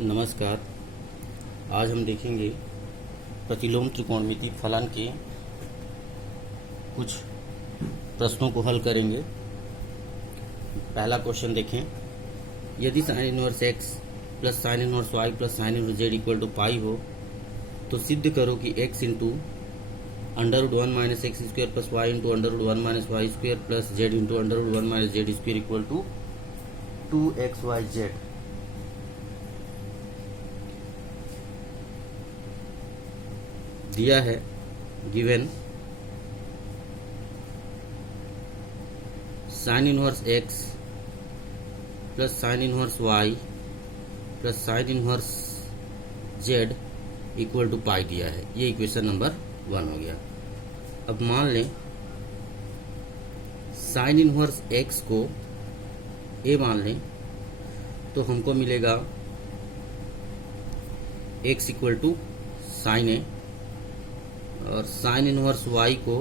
नमस्कार। आज हम देखेंगे प्रतिलोम त्रिकोणमिति फलन के कुछ प्रश्नों को हल करेंगे। पहला क्वेश्चन देखें, यदि sine inverse X plus sine inverse Y plus sine inverse Z equal to pi हो तो सिद्ध करो कि X into under root one minus x square plus Y into under root one minus Y square plus Z into under root one minus Z square equal to 2xyz। दिया है given sine inverse X plus sine inverse Y plus sine inverse Z equal to pi दिया है। ये equation number 1 हो गया। अब मान लें साइन इनवर्स एक्स को ए मान लें तो हमको मिलेगा X equal to sine A, और साइन इनवर्स वाई को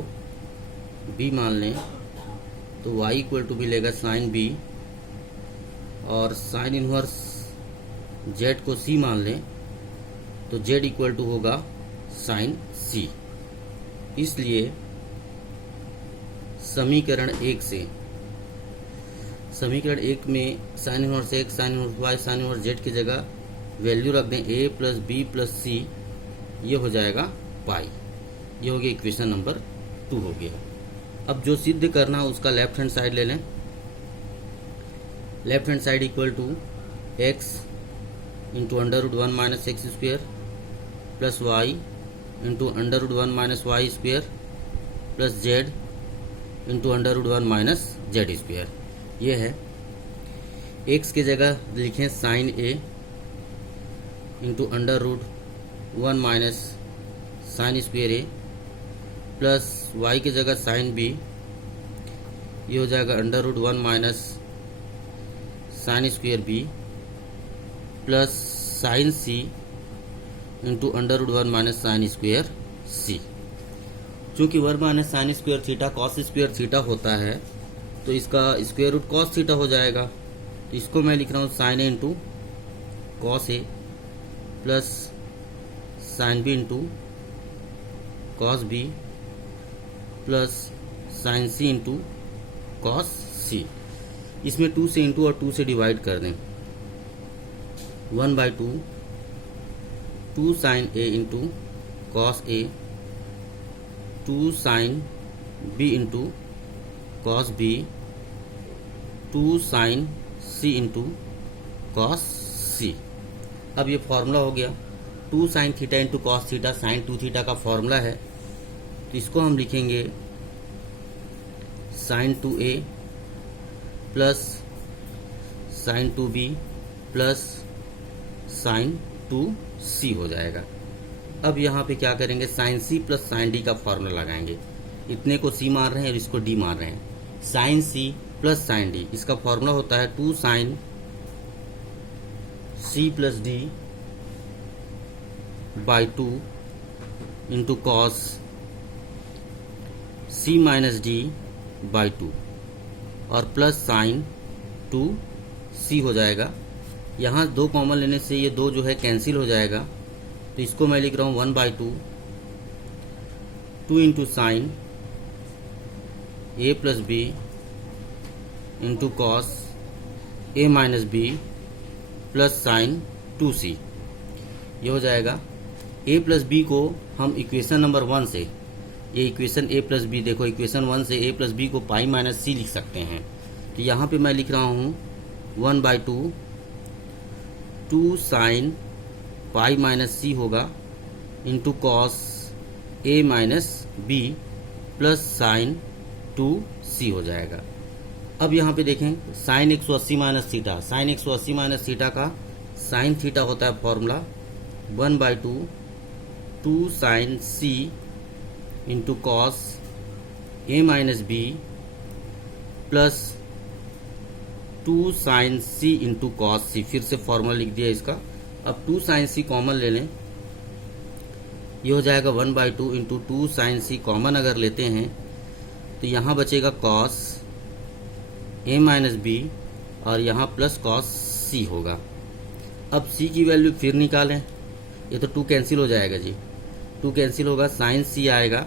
बी मान लें तो वाई इक्वल टू मिलेगा साइन बी, और साइन इनवर्स जेड को सी मान लें तो जेड इक्वल टू होगा साइन सी। इसलिए समीकरण 1 में sine inverse x sine inverse Y sine inverse Z की जगह वैल्यू रख दें A plus B plus C, ये हो जाएगा पाई। ये हो गया इक्वेशन नंबर 2 हो गया। अब जो सिद्ध करना है उसका लेफ्ट हैंड साइड ले लें। Left hand side equal to X into under root one minus x square plus Y into under root one minus Y square plus Z into under root one minus Z square. ये है X की जगह लिखें sine A into under root one minus sine square A plus Y की जगह sine B, ये हो जाएगा under root one minus sine square B plus sine C into under root one minus sine square C. चूँकि one minus sine square theta cos square theta होता है तो इसका स्क्वायर रूट कॉस थीटा हो जाएगा। तो इसको मैं लिख रहा हूँ sine A into cos A plus sine B into cos B plus sine C into cos C. इसमें 2 से इंटू और 2 से डिवाइड कर दें। 1/2 2 sine A into cos A 2 sine B into cos B 2 sine C into cos C. अब ये formula हो गया 2 sine theta into cos theta sine 2 theta का फॉर्मूला है। तो इसको हम लिखेंगे sine 2a plus sine 2b plus sine 2c हो जाएगा। अब यहाँ पे क्या करेंगे sine c plus sine d का फॉर्मूला लगाएंगे। इतने को c मान रहे हैं और इसको d मान रहे हैं। Sine c plus sine d, इसका फॉर्मूला होता है 2 sine c plus d by 2 into cos c minus D by 2 और प्लस साइन 2c हो जाएगा। यहाँ 2 कॉमन लेने से ये 2 जो है कैंसिल हो जाएगा। तो इसको मैं लिख रहा हूँ 1/2 2 into sine A plus B into cos A minus B plus sine 2c। ये हो जाएगा। a प्लस बी को हम इक्वेशन नंबर 1 से, ये इक्वेशन a प्लस बी, देखो इक्वेशन 1 से a प्लस बी को पाई माइनस सी लिख सकते हैं। तो यहाँ पे मैं लिख रहा हूँ 1/2 2 साइन पाई माइनस सी होगा into cos a minus B plus sine 2c हो जाएगा। अब यहाँ पे देखें sine 180 minus theta, sine 180 minus theta का साइन थीटा होता है formula 1/2 2 sine C into cos A minus B plus 2 sine C into cos C. फिर से फॉर्मूला लिख दिया इसका। अब 2 साइन सी कॉमन ले लें, ये हो जाएगा 1/2 इंटू 2 साइन सी कॉमन अगर लेते हैं तो यहाँ बचेगा कॉस ए माइनस बी और यहाँ प्लस कॉस सी होगा। अब c की वैल्यू फिर निकालें। ये तो 2 कैंसिल हो जाएगा जी, 2 कैंसिल होगा, साइन c आएगा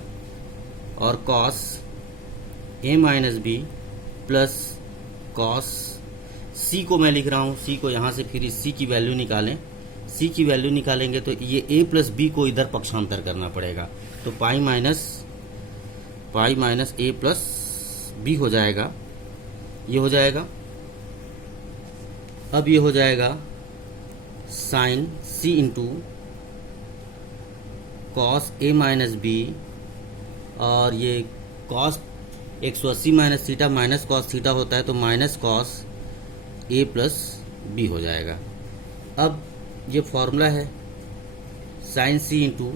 और cos a minus B plus cos c को मैं लिख रहा हूँ, c को यहाँ से फिर इस c की वैल्यू निकालें। c की वैल्यू निकालेंगे तो ये a प्लस बी को इधर पक्षांतर करना पड़ेगा, तो pi minus a plus B हो जाएगा, ये हो जाएगा। अब ये हो जाएगा sine c into cos a minus B, और ये cos 180 minus theta minus cos theta होता है, तो minus cos a plus B हो जाएगा। अब ये फॉर्मूला है sine c into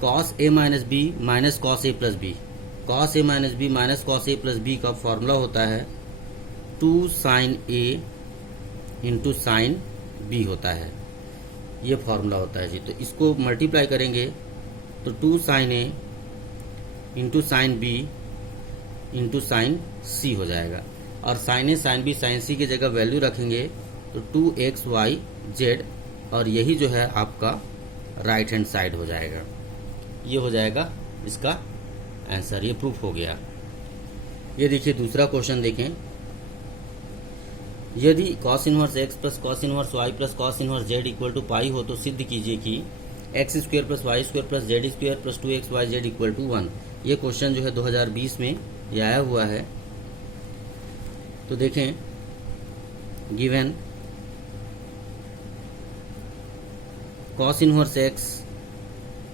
cos a minus B minus cos a plus B. Cos a minus B minus cos a plus B का formula होता है 2 sine a into sine B होता है, ये फॉर्मूला होता है जी। तो इसको मल्टीप्लाई करेंगे तो 2 sine a into sine B into sine c हो जाएगा, और sine a sine b sine c की जगह वैल्यू रखेंगे तो 2xyz, और यही जो है आपका राइट हैंड साइड हो जाएगा। ये हो जाएगा इसका आंसर, ये प्रूफ हो गया। ये देखिए दूसरा क्वेश्चन देखें। यदि cos inverse x plus cos inverse y plus cos inverse z equal to pi हो तो सिद्ध कीजिए कि x square plus Y square plus Z square plus 2xyz equal to 1। ये क्वेश्चन जो है 2020 में ये आया हुआ है। तो देखें, given cos inverse x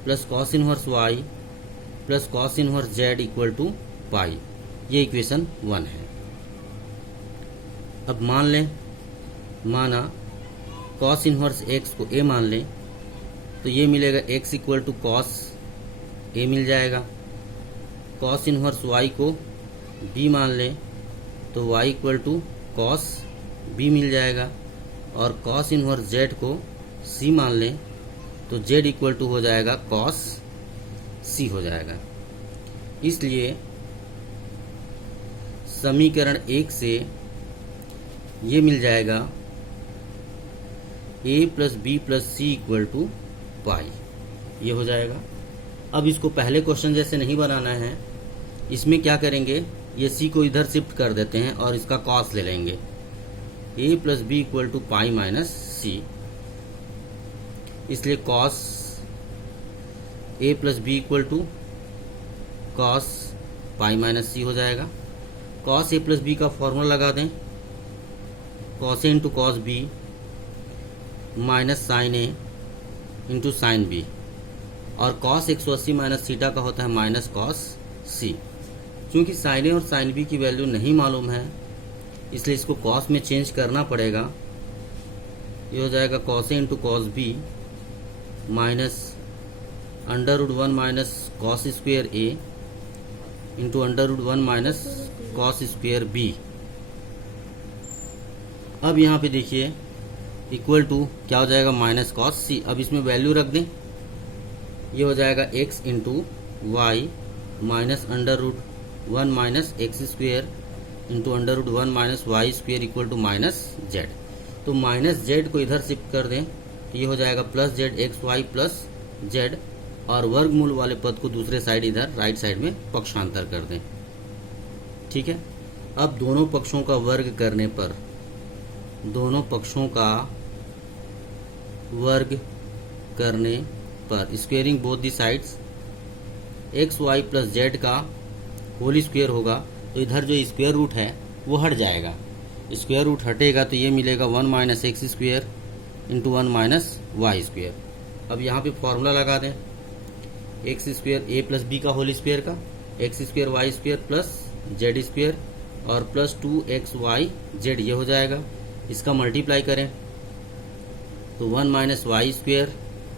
plus cos inverse y plus cos inverse z equal to pi, ये इक्वेशन 1 है। अब मान लें, माना कॉस इनवर्स x को a मान लें तो ये मिलेगा x equal to cos a मिल जाएगा। कॉस इनवर्स y को b मान लें तो y equal to cos b मिल जाएगा, और कॉस इनवर्स z को c मान लें तो z इक्वल टू हो जाएगा कॉस c हो जाएगा। इसलिए समीकरण 1 से ये मिल जाएगा a plus B plus c equal to pi, ये हो जाएगा। अब इसको पहले क्वेश्चन जैसे नहीं बनाना है, इसमें क्या करेंगे, ये c को इधर शिफ्ट कर देते हैं और इसका कॉस ले लेंगे, a plus B equal to pi minus c। इसलिए cos a plus B equal to cos pi minus c हो जाएगा। कॉस a प्लस बी का फॉर्मूला लगा दें, cos a into cos B minus sine a into sine B, और cos 180 minus theta का होता है माइनस कॉस c। क्योंकि साइन a और साइन b की वैल्यू नहीं मालूम है, इसलिए इसको कॉस में चेंज करना पड़ेगा। ये हो जाएगा cos a into cos B minus under root 1 minus cos square a into under root 1 minus cos square b। अब यहाँ पे देखिए इक्वल टू क्या हो जाएगा, माइनस कॉस c। अब इसमें वैल्यू रख दें, ये हो जाएगा x into Y minus under root 1 minus x square into under root 1 minus Y square equal to minus Z. तो माइनस जेड को इधर शिफ्ट कर दें तो ये हो जाएगा plus Z X Y plus Z, और वर्गमूल वाले पद को दूसरे साइड इधर राइट साइड में पक्षांतर कर दें। ठीक है। अब दोनों पक्षों का वर्ग करने पर, दोनों पक्षों का वर्ग करने पर squaring both the sides x Y plus Z का होल स्क्वेयर होगा, तो इधर जो स्क्वेयर रूट है वो हट जाएगा। स्क्वेयर रूट हटेगा तो ये मिलेगा 1 minus x square into 1 minus Y square. अब यहाँ पे फॉर्मूला लगा दें, X square A plus B का होल स्क्वेयर का, X square Y square plus Z square और प्लस 2 XY Z, ये हो जाएगा। इसका मल्टीप्लाई करें तो 1 minus Y square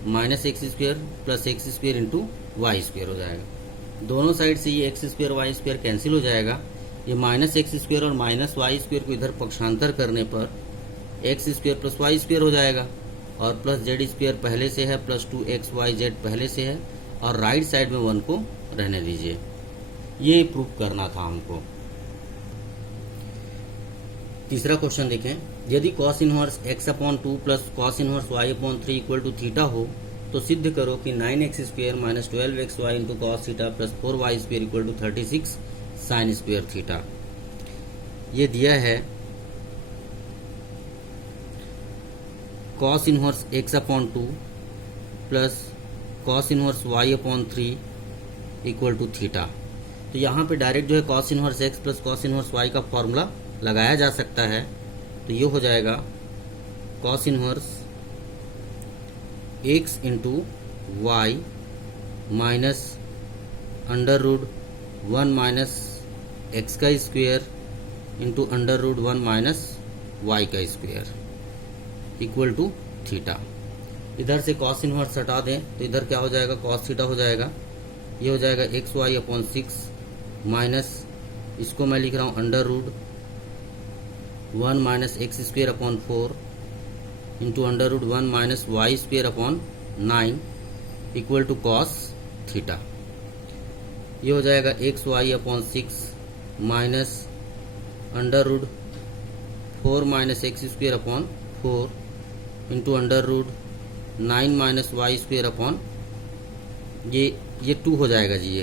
minus x square plus x square into Y square हो जाएगा। दोनों साइड से ये x square Y square cancel हो जाएगा। ये माइनस एक्स स्क्वेयर और माइनस वाई स्क्वेयर को इधर पक्षांतर करने पर X square plus Y square हो जाएगा, और प्लस जेड स्क्वेयर पहले से है प्लस 2XYZ पहले से है, और राइट साइड में 1 को रहने दीजिए। ये प्रूफ करना था हमको। तीसरा क्वेश्चन देखें। यदि cos inverse x upon 2 plus cos inverse y upon 3 equal to theta हो तो सिद्ध करो कि 9x square minus 12xy into cos theta plus 4y square equal to 36 sine square theta. ये दिया है cos inverse x upon 2 plus cos inverse y upon 3 equal to theta. तो यहाँ पे डायरेक्ट जो है cos inverse x plus cos inverse y का formula लगाया जा सकता है। तो ये हो जाएगा cos inverse x into Y minus under root 1 minus x का square into under root 1 minus y का स्क्वेयर इक्वल टू थीटा। इधर से cos इनवर्स हटा दें तो इधर क्या हो जाएगा, cos थीटा हो जाएगा। ये हो जाएगा एक्स वाई अपॉन 6 माइनस इसको मैं लिख रहा हूँ under root 1 minus x square upon 4 into under root 1 minus Y square upon 9 equal to cos theta. ये हो जाएगा x Y upon 6 minus under root 4 minus x square upon 4 into under root 9 minus Y square upon ये 2 हो जाएगा जी।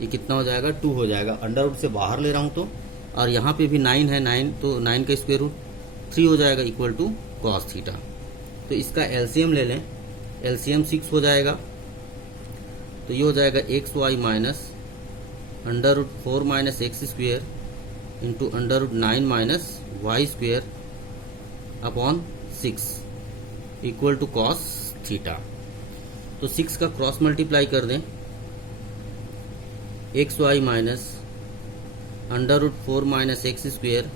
ये कितना हो जाएगा, 2 हो जाएगा। अंडर रूट से बाहर ले रहा हूँ तो, और यहाँ पे भी 9 है, 9 तो 9 का स्क्वायर रूट 3 हो जाएगा इक्वल टू कॉस थीटा। तो इसका एलसीएम ले लें, एलसीएम 6 हो जाएगा। तो ये हो जाएगा x Y minus under root 4 minus x square into under root 9 minus Y square upon 6 equal to cos theta. तो 6 का क्रॉस मल्टीप्लाई कर दें, X Y minus under root 4 minus x square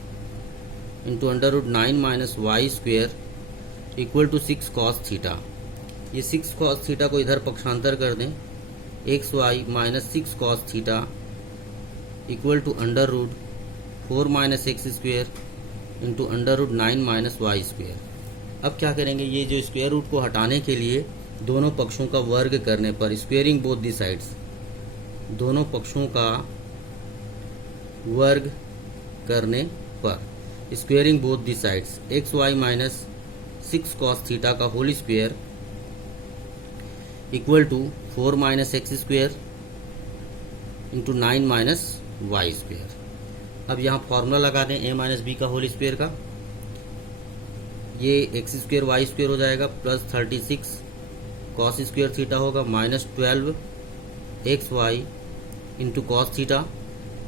into under root 9 minus Y square equal to 6 cos theta. ये 6 cos theta को इधर पक्षांतर कर दें, X Y minus 6 cos theta equal to under root 4 minus x square into under root 9 minus Y square. अब क्या करेंगे, ये जो स्क्वेयर रूट को हटाने के लिए दोनों पक्षों का वर्ग करने पर, स्क्वेयरिंग बोथ दी साइड्स, दोनों पक्षों का वर्ग करने पर, squaring both the sides, x Y minus 6 cos theta का whole square equal to 4 minus x square into 9 minus Y square. अब यहाँ फॉर्मूला लगा दें ए माइनस बी का होल स्क्वेयर का। ये एक्स स्क्वेयर वाई स्क्वेयर हो जाएगा प्लस 36 कॉस स्क्वेयर थीटा होगा minus 12 x Y into cos theta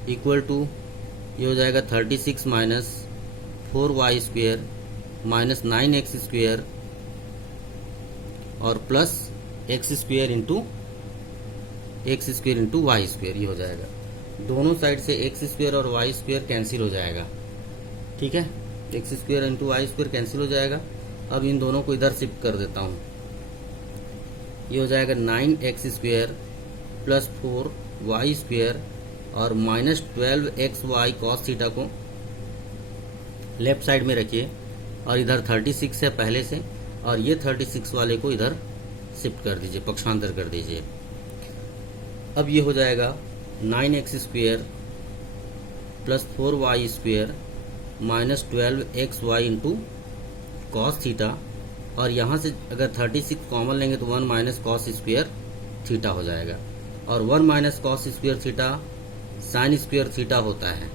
equal to ये हो जाएगा 36 minus 4 Y square minus 9 x square और plus x square into Y square. ये हो जाएगा, दोनों साइड से एक्स स्क्वेयर और वाई स्क्वेयर कैंसिल हो जाएगा। ठीक है, X square into Y square cancel हो जाएगा। अब इन दोनों को इधर शिफ्ट कर देता हूँ। ये हो जाएगा 9 x square plus 4 Y square और minus 12 x y cos theta को लेफ्ट साइड में रखिए और इधर 36 है पहले से, और ये 36 वाले को इधर शिफ्ट कर दीजिए, पक्षांतर कर दीजिए। अब ये हो जाएगा 9 x square plus 4 Y square minus 12 x Y into cos theta, और यहाँ से अगर 36 कॉमन लेंगे तो 1 माइनस कॉस स्क्वेयर थीटा हो जाएगा, और 1 minus cos square theta sine square theta होता है।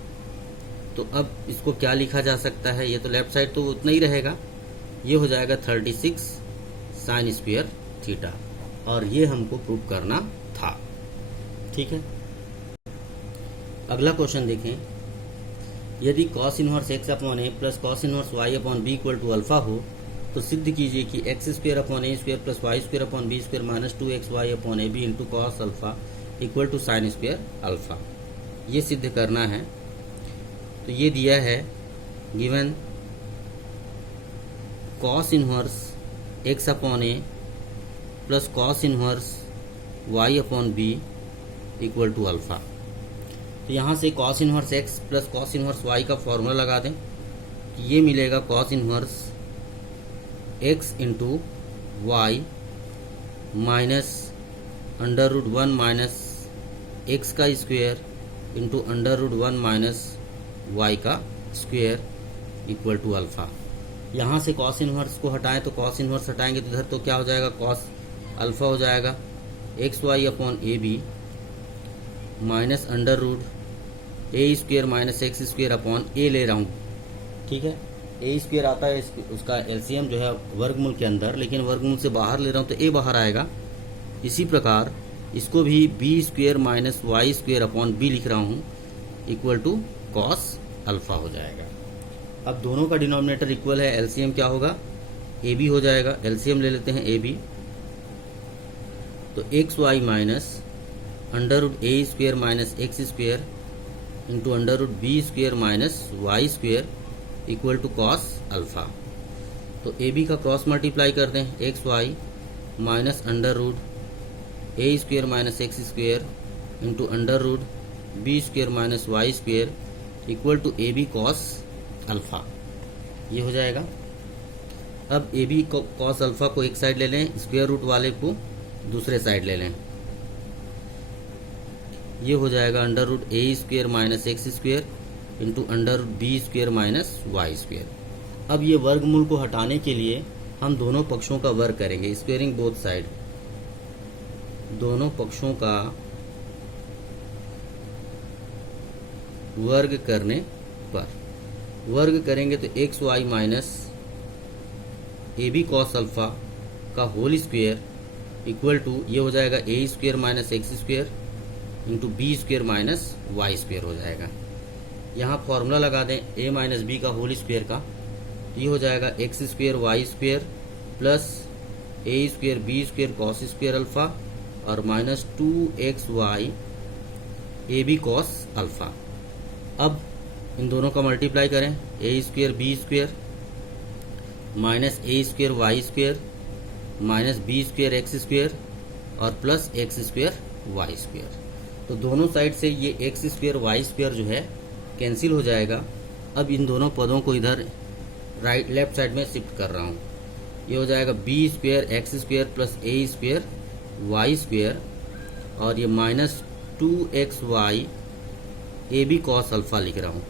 तो अब इसको क्या लिखा जा सकता है, ये तो लेफ्ट साइड तो उतना ही रहेगा, ये हो जाएगा 36 साइन स्क्वेयर थीटा, और ये हमको प्रूव करना था। ठीक है, अगला क्वेश्चन देखें। यदि cos inverse x upon A plus cos inverse y upon B equal to alpha हो तो सिद्ध कीजिए कि x square upon A square plus Y square upon B square minus 2xy upon A B into cos alpha equal to sine square alpha. ये सिद्ध करना है। तो ये दिया है given cos inverse x upon A plus cos inverse y upon B equal to alpha. तो यहाँ से cos inverse x plus cos inverse y का फॉर्मूला लगा दें। ये मिलेगा cos inverse x into Y minus under root 1 minus x का square into under root 1 minus y का स्क्वेयर। Equal to alpha. यहाँ से कॉस इनवर्स को हटाएं तो कॉस इनवर्स हटाएंगे तो इधर तो क्या हो जाएगा, कॉस अल्फा हो जाएगा, x Y upon A b minus under root A square minus x square upon a ले रहा हूँ। ठीक है, ए स्क्वेयर आता है उसका एलसीएम जो है वर्गमूल के अंदर, लेकिन वर्गमूल से बाहर ले रहा हूँ तो ए बाहर आएगा। इसी प्रकार इसको भी B square minus Y square upon B लिख रहा हूँ इक्वल टू कॉस अल्फा हो जाएगा। अब दोनों का डिनोमिनेटर इक्वल है, एलसीएम क्या होगा, ए बी हो जाएगा। एलसीएम ले लेते हैं ए बी, तो x Y minus under root A square minus x square into under root B square minus Y square equal to cos alpha. तो ए बी का क्रॉस मल्टीप्लाई करते हैं, X Y minus under root A square minus x square into under root B square minus Y square equal to A B cos alpha, ये हो जाएगा। अब A B cos alpha को एक side ले लें, स्क्वेयर रूट वाले को दूसरे साइड ले लें, ये हो जाएगा अंडर रूट ए square minus x square into under root B square minus Y square. अब ये वर्गमूल को हटाने के लिए हम दोनों पक्षों का वर्ग करेंगे, स्क्वेयरिंग बोथ साइड, दोनों पक्षों का वर्ग करने पर वर्ग करेंगे तो x Y minus a B cos alpha का होल स्क्वेयर इक्वल टू ये हो जाएगा a square minus x square into b square minus Y square हो जाएगा। यहाँ फॉर्मूला लगा दें ए माइनस बी का होल स्क्वेयर का, ये हो जाएगा x square Y square plus ए square B square cos square alpha और minus 2xy A B cos alpha. अब इन दोनों का मल्टीप्लाई करें, a square B square minus a square Y square minus b square x square और plus x square Y square. तो दोनों side से ये एक्स स्क्वेयर वाई स्क्वेयर जो है कैंसिल हो जाएगा। अब इन दोनों पदों को इधर लेफ्ट साइड में शिफ्ट कर रहा हूँ, ये हो जाएगा B square x square plus ए स्क्वेयर वाई स्क्वेयर और ये minus 2xy A B cos alpha लिख रहा हूँ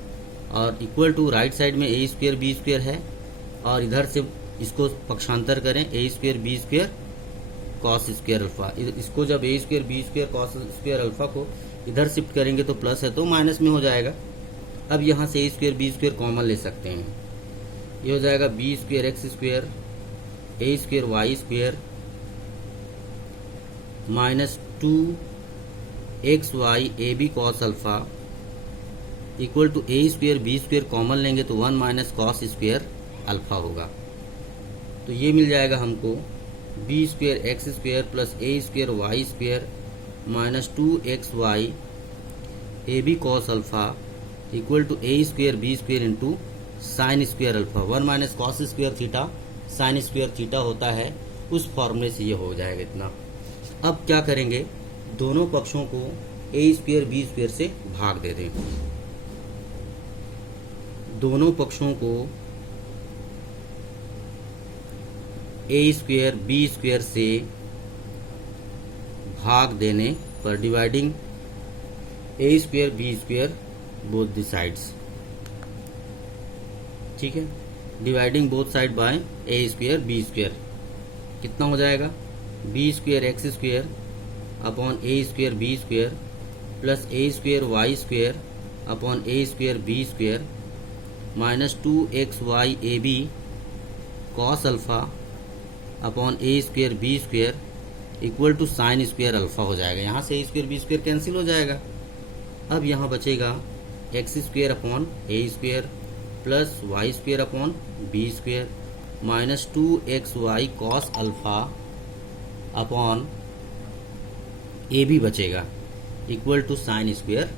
और इक्वल टू राइट साइड में ए स्क्वेयर बी स्क्वेयर है और इधर से इसको पक्षांतर करें, a square B square cos square alpha. इसको जब a square B square cos square alpha को इधर शिफ्ट करेंगे तो प्लस है तो माइनस में हो जाएगा। अब यहाँ से A square B square common ले सकते हैं, ये हो जाएगा B square x square A square Y square minus 2xy A B cos alpha equal to A square B square common लेंगे तो 1 माइनस कॉस स्क्वेयर अल्फा होगा। तो ये मिल जाएगा हमको B square x square plus A square Y square minus 2xy A B cos alpha equal to A square B square into sine square alpha. 1 minus cos square theta sine square theta होता है, उस फॉर्मूले से ये हो जाएगा इतना। अब क्या करेंगे, दोनों पक्षों को ए स्क्वेयर बी स्क्वेयर से भाग दे दें, दोनों पक्षों को ए स्क्वेयर बी स्क्वेयर से भाग देने पर dividing A square B square both the sides. ठीक है, dividing both side by A square B square कितना हो जाएगा, B square x square upon A square B square plus A square Y square upon A square B square minus 2xy A B cos alpha upon A square B square equal to sine square alpha हो जाएगा। यहाँ से A square B square cancel हो जाएगा। अब यहाँ बचेगा x square upon ए square plus Y square upon B square minus 2xy cos alpha upon ए b बचेगा equal to sine square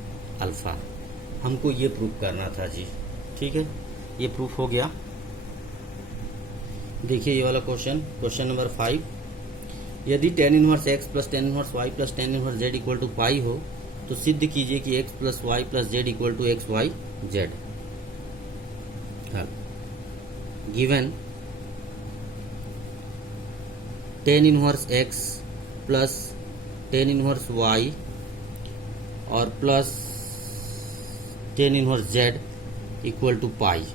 alpha. हमको ये प्रूफ करना था जी। ठीक है, ये प्रूफ हो गया। देखिए ये वाला क्वेश्चन नंबर 5, यदि tan inverse x plus tan inverse y plus tan inverse z equal to pi हो तो सिद्ध कीजिए कि x plus y plus z equal to x Y z. Given tan inverse x plus tan inverse y और plus tan inverse z equal to pi.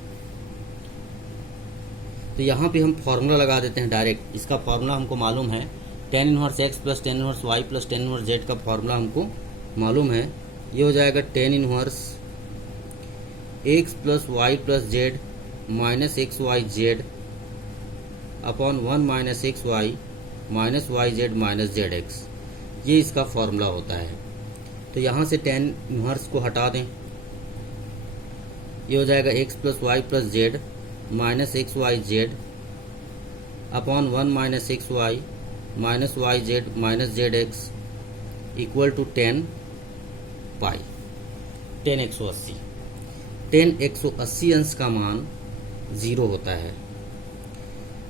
तो यहाँ पे हम फॉर्मूला लगा देते हैं डायरेक्ट। इसका फॉर्मूला हमको मालूम है, tan inverse x plus tan inverse y plus tan inverse z का फॉर्मूला हमको मालूम है। ये हो जाएगा tan inverse x plus y plus z minus x Y Z upon 1 minus x Y minus Y Z minus Z X, ये इसका formula होता है। तो यहाँ से tan इनवर्स को हटा दें, ये हो जाएगा x plus Y plus Z minus x Y Z upon 1 minus x Y minus Y Z minus Z x equal to 10 pi. 10 180 अंश का मान 0 होता है।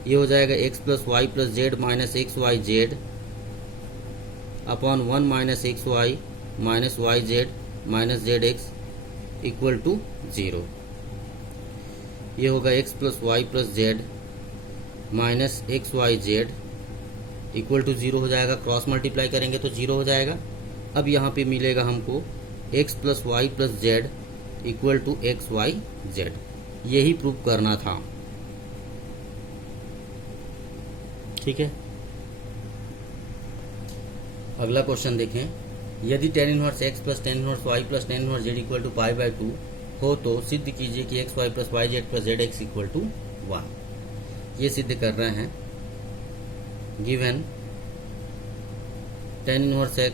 ये हो जाएगा x plus Y plus Z minus x Y Z upon 1 minus x Y minus Y Z minus Z x equal to 0। ये होगा x plus Y plus Z minus x Y Z equal to 0 हो जाएगा। Cross multiply करेंगे तो 0 हो जाएगा। अब यहाँ पे मिलेगा हमको x plus Y plus z equal to x Y z. यही प्रूव करना था, ठीक है। अगला क्वेश्चन देखें, यदि tan inverse x plus tan inverse y plus tan inverse z equal to pi by 2 हो तो सिद्ध कीजिए कि x Y plus y z plus Z x equal to 1। ये सिद्ध कर रहे हैं। Given tan inverse x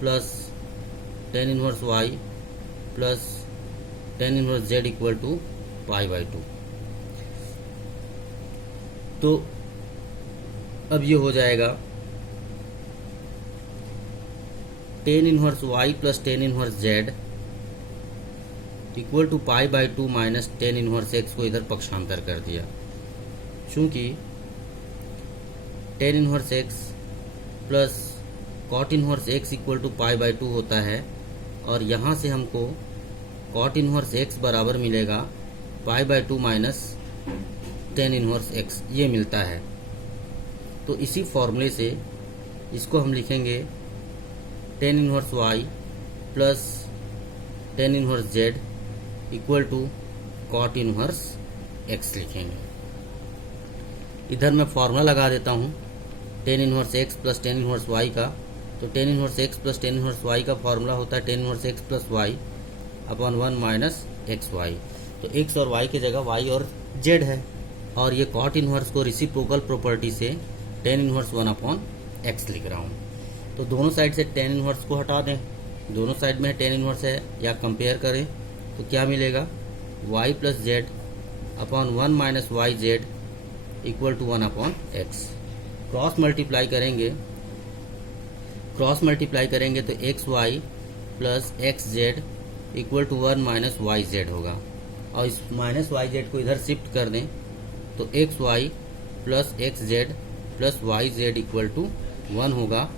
plus tan inverse y plus tan inverse z equal to pi by 2। तो अब ये हो जाएगा tan inverse y plus tan inverse z equal to pi by 2 माइनस tan इनवर्स x को इधर पक्षांतर कर दिया। चूंकि tan inverse x plus cot inverse x equal to pi by 2 होता है और यहाँ से हमको cot इनवर्स x बराबर मिलेगा पाई बाई 2 माइनस tan इनवर्स x, ये मिलता है। तो इसी फॉर्मूले से इसको हम लिखेंगे tan inverse y plus tan inverse z equal to cot inverse x लिखेंगे। इधर मैं फॉर्मूला लगा देता हूँ tan inverse x plus tan inverse y का। तो tan inverse x plus tan inverse y का फॉर्मूला होता है tan inverse x plus y upon 1 minus x y. तो x और y की जगह y और z है और ये cot इनवर्स को रेसिप्रोकल प्रॉपर्टी से tan इनवर्स 1 अपॉन x लिख रहा हूँ। तो दोनों साइड से tan इनवर्स को हटा दें, दोनों साइड में tan इनवर्स है, या कंपेयर करें तो क्या मिलेगा y plus z upon 1 minus Y Z equal to 1 upon x. Cross multiply करेंगे तो x Y plus x z equal to 1 minus Y z होगा और इस माइनस वाई जेड को इधर शिफ्ट कर दें तो x Y plus x z plus y Z equal to 1 होगा।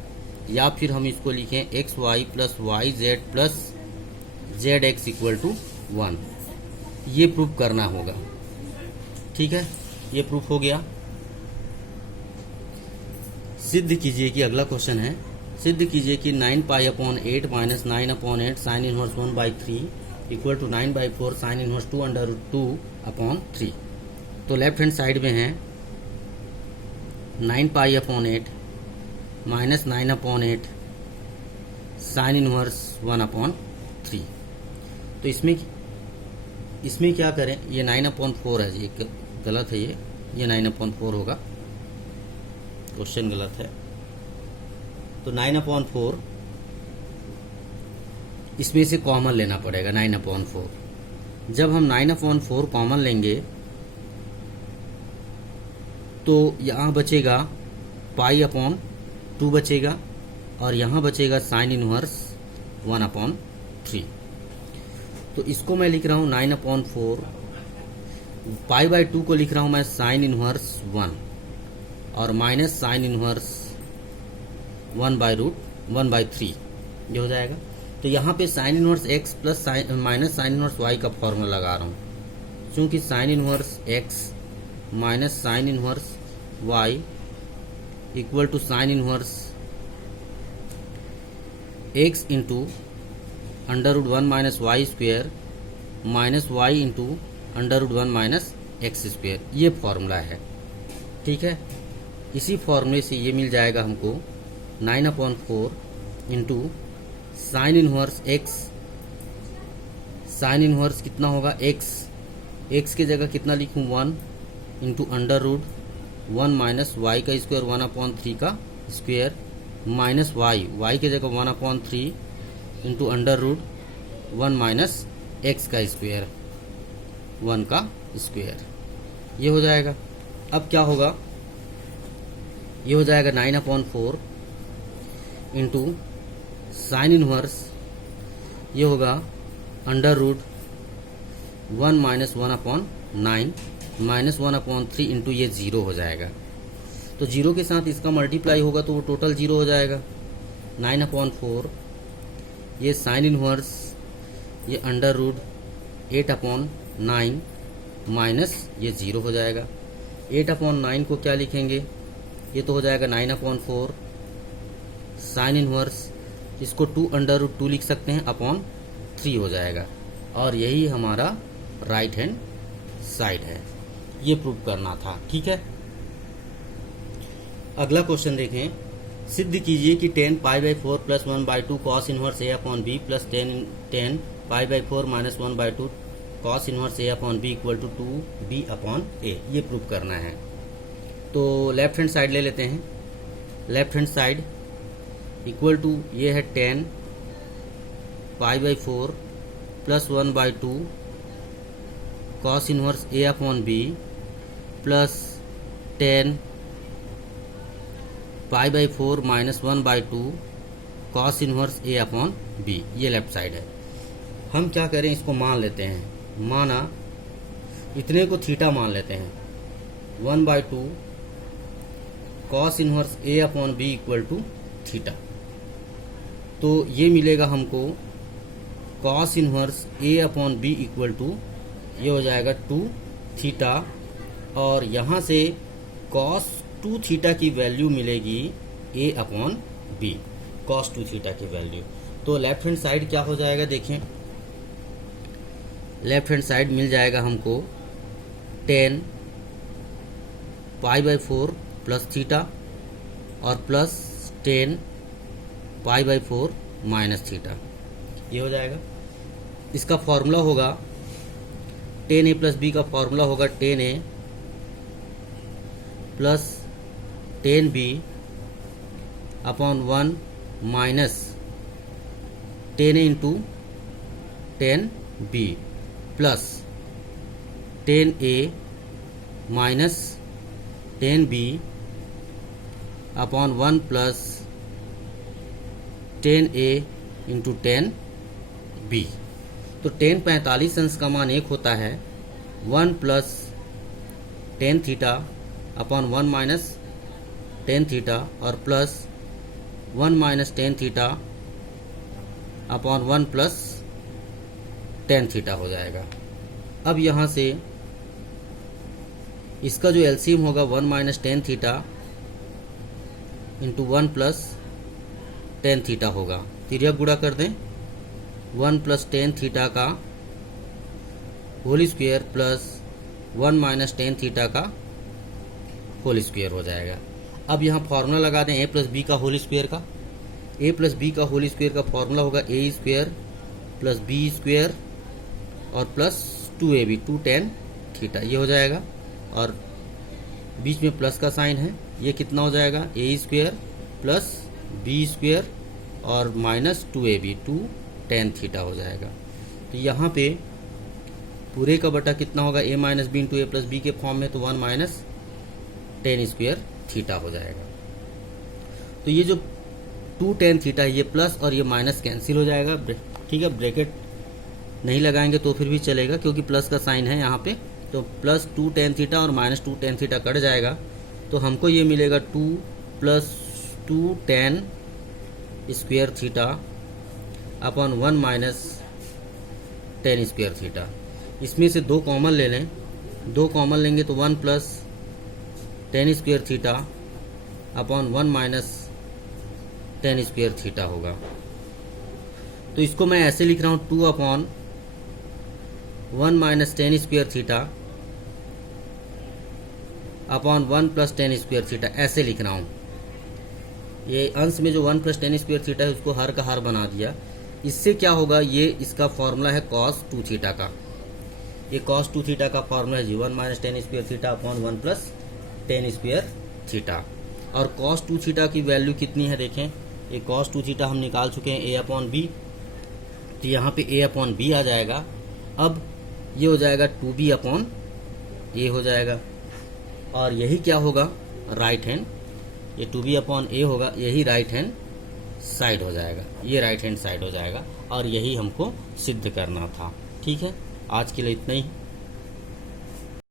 या फिर हम इसको लिखें x Y plus y z plus Z x equal to 1। ये प्रूफ करना होगा, ठीक है। ये प्रूफ हो गया। सिद्ध कीजिए कि अगला क्वेश्चन है, सिद्ध कीजिए कि 9 pi upon 8 minus 9 upon 8 sine inverse 1 by 3 equal to 9 by 4 sine inverse 2 under root 2 upon 3। तो लेफ्ट हैंड साइड में है 9 pi upon 8 minus 9 upon 8 sine inverse 1 upon 3। तो इसमें क्या करें, ये 9 अपॉन 4 है जी, गलत है ये 9 अपॉन 4 होगा, क्वेश्चन गलत है। तो 9 अपॉन 4 इसमें से कॉमन लेना पड़ेगा 9 अपॉन 4। जब हम 9 अपॉन 4 कॉमन लेंगे तो यहाँ बचेगा पाई अपॉन 2 बचेगा और यहाँ बचेगा साइन इनवर्स 1 अपॉन 3। तो इसको मैं लिख रहा हूँ 9 अपॉन 4, पाई बाई 2 को लिख रहा हूँ मैं साइन इनवर्स 1 और minus sine inverse 1 by root 1 by 3 ये हो जाएगा। तो यहाँ पे sine inverse x plus minus sine inverse y का फॉर्मूला लगा रहा हूँ। चूँकि sine inverse x minus sine inverse y equal to sine inverse x into under root 1 minus Y square minus y into under root 1 minus x square, ये formula है। ठीक है, इसी फॉर्मूले से ये मिल जाएगा हमको 9/4 into sine inverse x. Sine inverse कितना होगा एक्स, एक्स की जगह कितना लिखूँ 1 into under root 1 minus y का स्क्वायर 1/3 का स्क्वायर माइनस वाई, वाई की जगह 1/3 into under root 1 minus x का स्क्वायर 1 का स्क्वायर, ये हो जाएगा। अब क्या होगा, ये हो जाएगा 9/4 इंटू साइन इनवर्स, ये होगा under root 1 minus 1/9 minus 1/3 into ये 0 हो जाएगा। तो 0 के साथ इसका मल्टीप्लाई होगा तो वो टोटल 0 हो जाएगा। 9/4 ये साइन इनवर्स, ये अंडर रूट 8/9 माइनस ये 0 हो जाएगा। 8/9 को क्या लिखेंगे, ये तो हो जाएगा 9/4 साइन इनवर्स, इसको 2√2 लिख सकते हैं अपॉन 3 हो जाएगा, और यही हमारा राइट हैंड साइड है। ये प्रूव करना था। ठीक है, अगला क्वेश्चन देखें। सिद्ध कीजिए कि tan π/4 plus 1/2 cos inverse a upon b plus tan π/4 minus 1/2 cos inverse a upon B equal to 2b upon a, ये प्रूव करना है। तो लेफ्ट हैंड साइड ले लेते हैं। Left hand side equal to ये है tan π/4 plus 1/2 cos inverse a upon b plus tan π/4 minus 1/2 cos inverse a upon b, ये लेफ्ट साइड है। हम क्या करें, इसको मान लेते हैं, माना इतने को थीटा मान लेते हैं, 1/2 cos inverse a upon B equal to theta. तो ये मिलेगा हमको cos inverse a upon B equal to, ये हो जाएगा 2 थीटा, और यहाँ से कॉस 2 थीटा की वैल्यू मिलेगी a upon b, cos 2 theta की वैल्यू। तो लेफ्ट हैंड साइड क्या हो जाएगा, देखें लेफ्ट हैंड साइड मिल जाएगा हमको tan π/4 प्लस थीटा और प्लस tan π/4 माइनस थीटा, ये हो जाएगा। इसका फॉर्मूला होगा tan a प्लस बी का फॉर्मूला होगा tan a plus tan b upon 1 minus tan a into tan b plus tan a minus tan b upon 1 plus tan a into tan b। तो tan 45 अंश का मान 1 होता है, 1 plus tan theta upon 1 minus tan theta और plus 1 minus tan theta upon 1 plus tan theta हो जाएगा। अब यहाँ से इसका जो एलसीएम होगा 1 minus tan theta into 1 plus tan theta होगा, तिर्यक गुणा कर दें, 1 प्लस tan थीटा का whole square plus 1 minus tan theta का होल स्क्वायर हो जाएगा। अब यहाँ फार्मूला लगा दें a प्लस बी का होल स्क्वायर का। a प्लस बी का होल स्क्वायर का फार्मूला होगा a square plus b square और प्लस 2ab 2 tan थीटा, ये हो जाएगा, और बीच में प्लस का साइन है, ये कितना हो जाएगा a square plus b square और माइनस 2ab 2 tan थीटा हो जाएगा। तो यहाँ पे पूरे का बटा कितना होगा, a minus b into a plus b के फॉर्म में, तो 1 माइनस tan स्क्वायर थीटा हो जाएगा। तो ये जो 2 tan थीटा है, ये प्लस और ये माइनस कैंसिल हो जाएगा। ठीक है, ब्रैकेट नहीं लगाएंगे तो फिर भी चलेगा क्योंकि प्लस का साइन है यहाँ पे, तो प्लस 2 tan थीटा और माइनस 2 tan थीटा कट जाएगा, तो हमको ये मिलेगा 2 plus 2 tan square theta upon 1 minus tan square theta. इसमें से 2 कॉमन ले लें, 2 कॉमन लेंगे तो 1 plus tan square theta upon 1 minus tan square theta होगा। तो इसको मैं ऐसे लिख रहा हूँ 2 upon 1 minus tan square theta upon 1 plus ten square theta ऐसे लिख रहा हूँ। ये अंश में जो 1 प्लस टेन स्क्वायर थीटा है उसको हर का हर बना दिया। इससे क्या होगा, ये इसका फॉर्मूला है कॉस 2 थीटा का। ये कॉस 2 थीटा का फॉर्मूला है जी 1 minus ten square theta upon 1 plus ten square theta. और कॉस 2 थीटा की वैल्यू कितनी है देखें, ये कॉस 2 थीटा हम निकाल चुके हैं ए अपॉन बी, तो यहाँ पे ए अपॉन बी आ जाएगा। अब ये हो जाएगा 2b अपॉन ए हो जाएगा, और यही क्या होगा, राइट हैंड, ये 2b अपॉन ए होगा, यही राइट हैंड साइड हो जाएगा, ये राइट हैंड साइड हो जाएगा, और यही हमको सिद्ध करना था। ठीक है, आज के लिए इतना ही।